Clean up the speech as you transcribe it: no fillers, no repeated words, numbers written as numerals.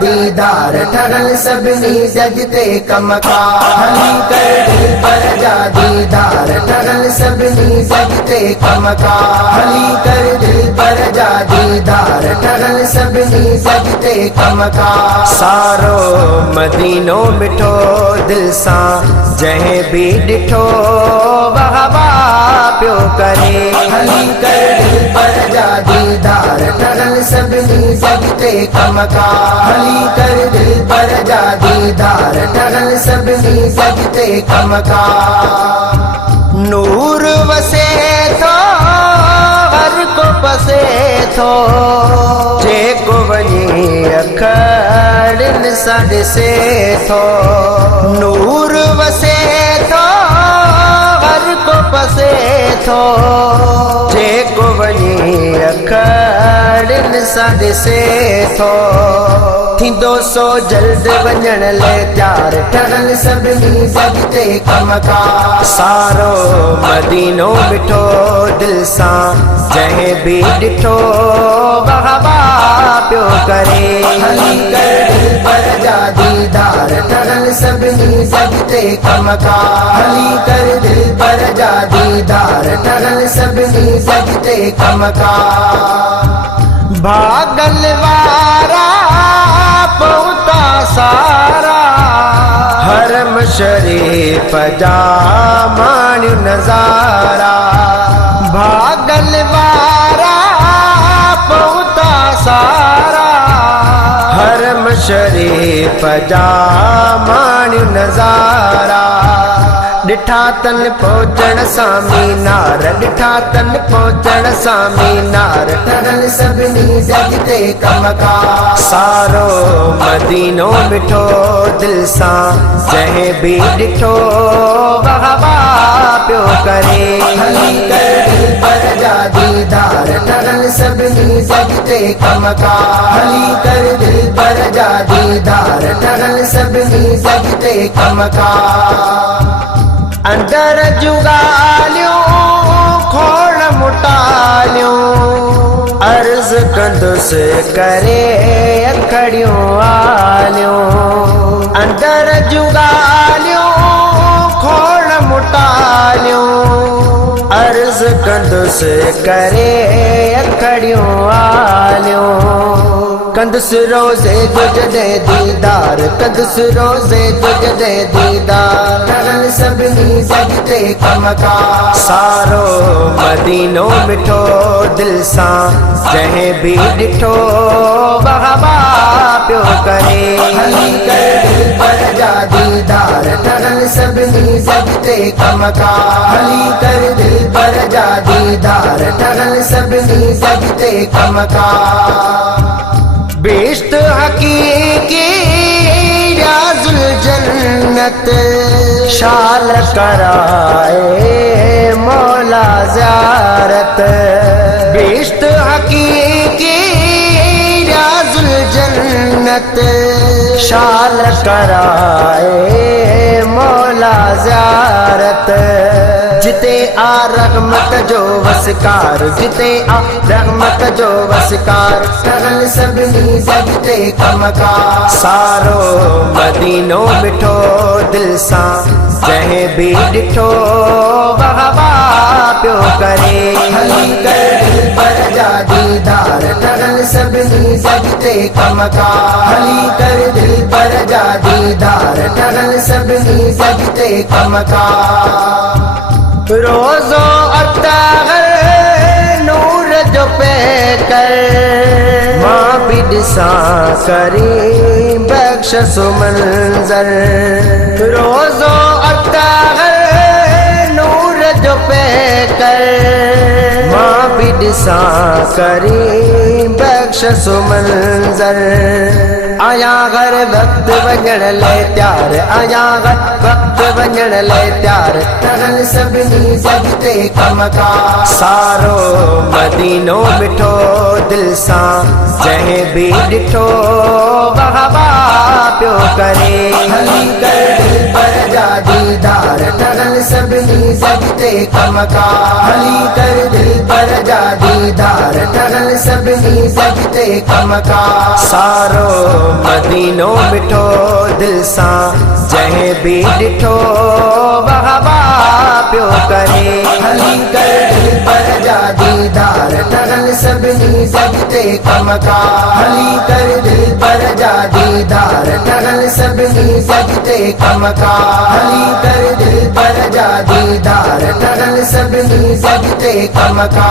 दीदार ठगल सभिनी जग ते कम का हली कर दिल पर जा दीदार ठगल सभिनी जग ते कम का हली कर दिल पर जा दीदार ठगल सभिनी जग ते कम का सारो मदीनो मिठो दिल सा जहे भी डिठो वहवा प्यो करे हली कर दिल पर जा दीदार ठगल सभिनी जग ते कम का हली कर दिल पर जा दीदार ठगल सभिनी जग ते कम का नूर वसे थो हर को पसे थो जेको वञी अखड़न सां ॾिसे थो नूर वसे थो हर को पसे थो जेको वञी अखड़न सां ॾिसे थो थींदो सो जल्द वञण लाइ त्यार ठगल सभिनी जग ते कम का सारो मदीनो मिठो दिल सां जंहिं बि ॾिठो वहवा पियो करे हली कर दिल पर जा दीदार ठगल सभिनी जग ते कम का हली कर दिल पर जा दीदार ठगल सभिनी जग ते कम का भागल वारा पहुता सारा हरम शरीफ जा माण्यू नज़ारा भागल वारा पहुता सारा हरम शरीफ जा माण्यू नज़ारा ॾिठा तन पहुचण सां मीनार ॾिठा तन पहुचण सां मीनार ठगल सभिनी जग ते कम का सारो मदीनो मिठो दिल सां जंहिं बि ॾिठो वहवा पियो करे हली कर दिल पर जा दीदार ठगल सभिनी जग ते कम का हली कर दिल पर जा दीदार ठगल सभिनी जग ते कम का अंदर जुगालियों खोड़ मुटालियों अर्ज कंदुसि करे अखड़ियों आलियों अंदर जुगालियों खोड़ मुटालियों अर्ज कंदुसि करे अखड़ियों आलियों कंदुसि रोज़े जो जॾहिं दीदार कंदुसि रोज़े जो जॾहिं दीदार ठगल सभिनी जग ते कम का सारो मदीनो मिठो दिल सां जंहिं बि ॾिठो वहवा पियो करे हली कर दिल पर जा दीदार ठगल सभिनी जग ते कम का हली कर दिल पर जा दीदार ठगल सभिनी जग ते कम का बेश्त हकीकी राजुल जन्नत शाल कराए मौला ज़ियारत बेश्त हकीकी राजुल जन्नत शाल कराए मौला ज़ियारत जिते आ रहमत जो वसकार जिते आ रहमत जो वसकार ठगल सभिनी जग ते कम का सारो मदीनो मिठो दिल सां जंहिं बि ॾिठो वहवा पियो करे हली कर दिल पर जा दीदार ठगल सभिनी जग ते कम का हली कर दिल पर जा दीदार ठगल सभिनी जग ते कम का रोज़ो अतागर नूर जो पेकर मां भी ॾिसां करी बख्श सुमंज़र रोज़ो अतागर नूर जो पेकर मां भी ॾिसां करी बख्श सुमंज़र आया हर वक्त वञण लाइ त्यार आया हर वक्त वञण लाइ त्यार ठगल सभिनी जग ते कम का सारो मदीनो मिठो दिल सां जंहिं बि ॾिठो वहवा पियो करे हली कर दिल पर जा दीदार ठगल सभिनी सभिनी जगते कमका हली कर दिल पर जा दीदार ठगल सभिनी जगते कमका सारो मदीनो मिठो दिल सा जहे भी डिठो वहवा प्यो करे हली कर दिल पर जा दीदार ठगल सभिनी जगते कमका हली कर दिल पर जा दीदार ठगल सभिनी जगते कमका हली कर दिल पर जा दीदार ठगल सभिनी जगते कमका।